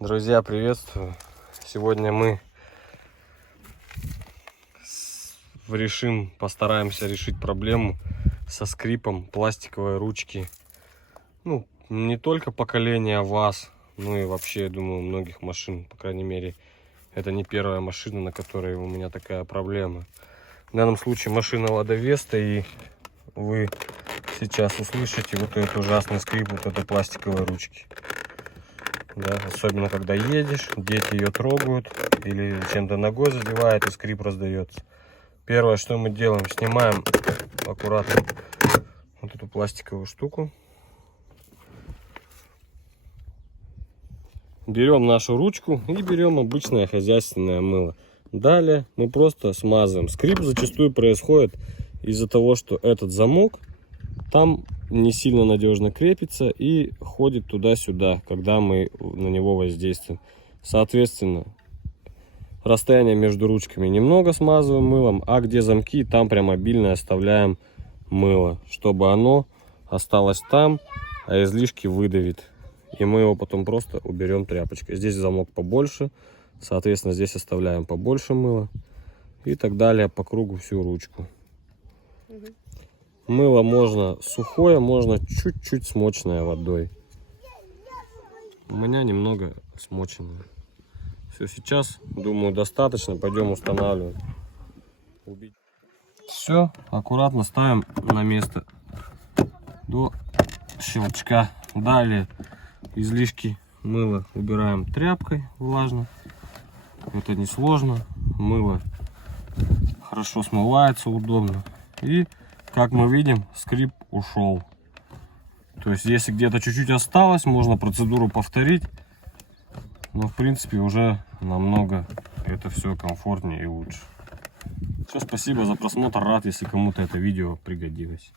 Друзья, приветствую! Сегодня мы постараемся решить проблему со скрипом пластиковой ручки. Ну, не только поколения ВАЗ, ну и вообще, я думаю, многих машин. По крайней мере, это не первая машина, на которой у меня такая проблема. В данном случае машина Lada Vesta, и вы сейчас услышите вот этот ужасный скрип вот этой пластиковой ручки. Да, особенно когда едешь, дети ее трогают или чем-то ногой задевает, и скрип раздается. Первое, что мы делаем, снимаем аккуратно вот эту пластиковую штуку. Берем нашу ручку и берем обычное хозяйственное мыло. Далее мы просто смазываем. Скрип зачастую происходит из-за того, что этот замок там не сильно надежно крепится и ходит туда-сюда, когда мы на него воздействуем. Соответственно, расстояние между ручками немного смазываем мылом, а где замки, там прям обильно оставляем мыло, чтобы оно осталось там, а излишки выдавит. И мы его потом просто уберем тряпочкой. Здесь замок побольше, соответственно, здесь оставляем побольше мыла. И так далее по кругу всю ручку. Мыло можно сухое, можно чуть-чуть смоченное водой. У меня немного смоченное. Все, сейчас, думаю, достаточно. Пойдем устанавливать. Все, аккуратно ставим на место до щелчка. Далее излишки мыла убираем тряпкой влажно. Это несложно. Мыло хорошо смывается, удобно. И, как мы видим, скрип ушел. То есть, если где-то чуть-чуть осталось, можно процедуру повторить. Но, в принципе, уже намного это все комфортнее и лучше. Все, спасибо за просмотр. Рад, если кому-то это видео пригодилось.